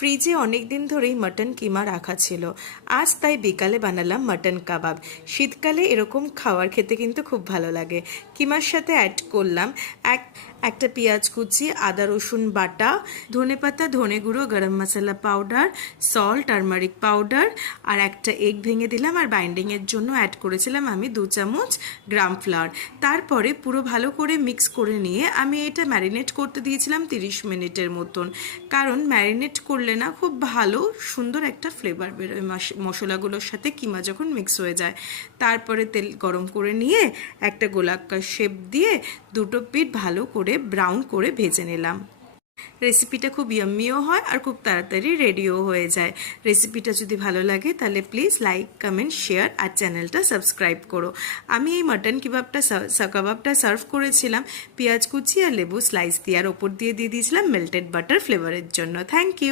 ফ্রিজে অনেক দিন ধরেই মাটন কিমা রাখা ছিল। আজ তাই বিকালে বানালাম মাটন কাবাব। শীতকালে এরকম খাবার খেতে কিন্তু খুব ভালো লাগে। কিমার সাথে অ্যাড করলাম একটা পেঁয়াজ কুচি, আদা রসুন বাটা, ধনেপাতা, ধনে গুঁড়ো, গরম মশলা পাউডার, সল্ট, টারমারিক পাউডার আর একটা এগ ভেঙে দিলাম। আর বাইন্ডিংয়ের জন্য অ্যাড করেছিলাম আমি 2 চামচ গ্রাম ফ্লাওয়ার। তারপরে পুরো ভালো করে মিক্স করে নিয়ে আমি এটা ম্যারিনেট করতে দিয়েছিলাম 30 মিনিটের মতন। কারণ ম্যারিনেট করলে না খুব ভালো সুন্দর একটা ফ্লেভার বেরোয় মশলাগুলোর সাথে কিমা যখন মিক্স হয়ে যায়। তারপরে তেল গরম করে নিয়ে একটা গোলাকার শেপ দিয়ে দুটো পিঠ ভালো করে ব্রাউন করে ভেজে নিলাম। রেসিপিটা খুব ইয়াম্মিও হয় আর খুব তাড়াতাড়ি রেডিও হয়ে যায়। রেসিপিটা যদি ভালো লাগে তাহলে প্লিজ লাইক, কমেন্ট, শেয়ার আর চ্যানেলটা সাবস্ক্রাইব করো। আমি এই মাটন কাবাবটা সার্ভ করেছিলাম পেঁয়াজ কুচি আর লেবু স্লাইস দিয়ে, আর ওপর দিয়ে দিয়েছিলাম মেল্টেড বাটার ফ্লেভারের জন্য। Thank you.